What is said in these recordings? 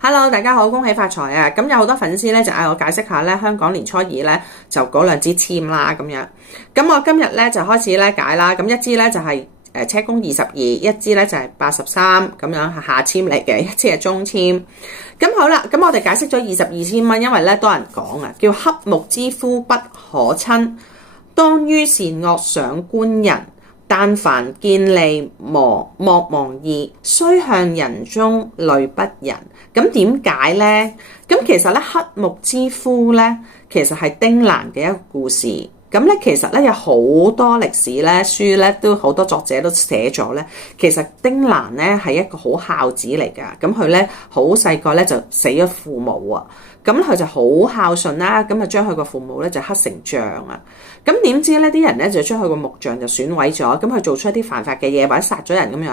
Hello，大家好，恭喜發財啊！咁有好多粉絲咧就嗌我解釋下咧香港年初二咧就嗰兩支籤啦咁樣。咁我今日咧就開始咧解啦。咁一支咧就係車公22，一支咧就係83咁樣係下籤嚟嘅，一支係中籤。咁好啦，咁我哋解釋咗22籤蚊，因為咧多人講啊，叫黑木之夫不可親，當於善惡上觀人。但凡見利莫忘義，雖向人中慮不仁。咁點解呢？咁其實咧黑木之夫咧，其實係丁蘭嘅一個故事。咁咧其實咧有好多歷史咧書咧都好多作者都寫咗咧，其實丁蘭咧係一個好孝子嚟㗎。咁佢咧好細個咧就死咗父母啊。咁佢就好孝順啦，咁就將佢個父母咧就刻成像啊！咁點知咧啲人咧就將佢個木像就損毀咗，咁佢做出一啲犯法嘅嘢或者殺咗人咁樣。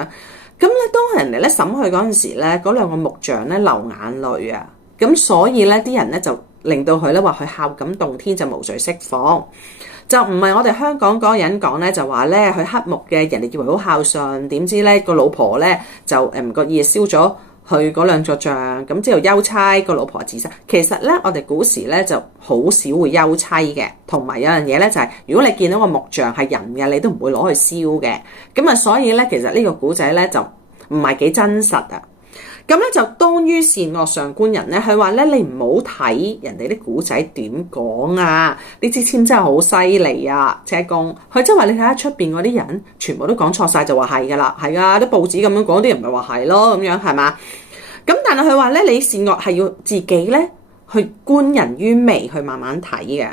咁咧當人哋咧審佢嗰陣時咧，嗰兩個木像咧流眼淚啊！咁所以咧啲人咧就令到佢咧話佢孝感動天，就無罪釋放。就唔係我哋香港嗰個人講咧，就話咧佢黑木嘅人哋以為好孝順，點知咧個老婆咧就唔覺意燒咗佢嗰兩座像，咁之後休妻，個老婆自殺。其實咧，我哋古時咧就好少會休妻嘅，同埋有樣嘢咧就係，如果你見到個木像係人嘅，你都唔會攞去燒嘅。咁啊，所以咧，其實呢個古仔咧就唔係幾真實啊。咁咧就當於善惡上觀人咧，佢話咧你唔好睇人哋啲古仔點講啊，呢支籤真係好犀利啊，車公。佢即係話你睇下出邊嗰啲人，全部都講錯晒就話係噶啦，係啊，啲報紙咁樣講，啲人咪話係咯，咁樣係嘛？咁但係佢話咧，你善惡係要自己咧去觀人於微，去慢慢睇嘅。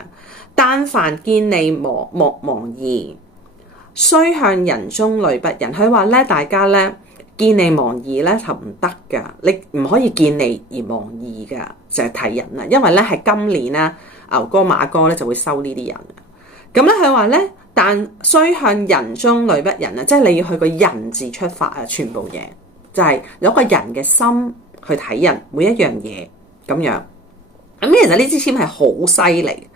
但凡見利莫忘義，雖向人中慮不仁。佢話咧，大家咧見利忘義咧就唔得㗎，你唔可以見利而忘義㗎，就係睇人啦。因為咧係今年咧牛哥馬哥咧就會收呢啲人。咁咧佢話咧，但雖向人中慮不仁啊，即係你要去個人字出發啊，全部嘢。就係有個人嘅心去睇人每一樣嘢咁樣。咁其實呢支籤係好犀利，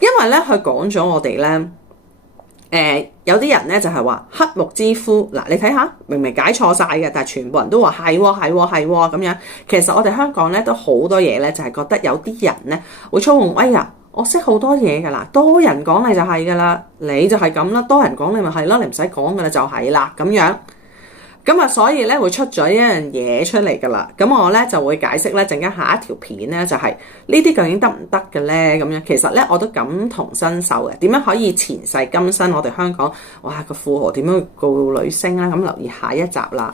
因為咧佢講咗我哋咧，有啲人咧就係話黑木之夫嗱，你睇下明明解錯晒嘅，但係全部人都話係咁樣。其實我哋香港咧都好多嘢咧，就係覺得有啲人咧會操控。哎呀，我識好多嘢㗎啦，多人講你就係㗎啦，你就係咁啦，多人講你咪係咯，你唔使講㗎啦，就係啦咁樣。咁啊，所以咧會出咗一樣嘢出嚟噶啦。咁我咧就會解釋咧，陣間下一條片咧就係呢啲究竟得唔得嘅咧？咁樣其實咧我都感同身受嘅。點樣可以前世今生我哋香港哇個富豪點樣去告女星啦？咁留意下一集啦。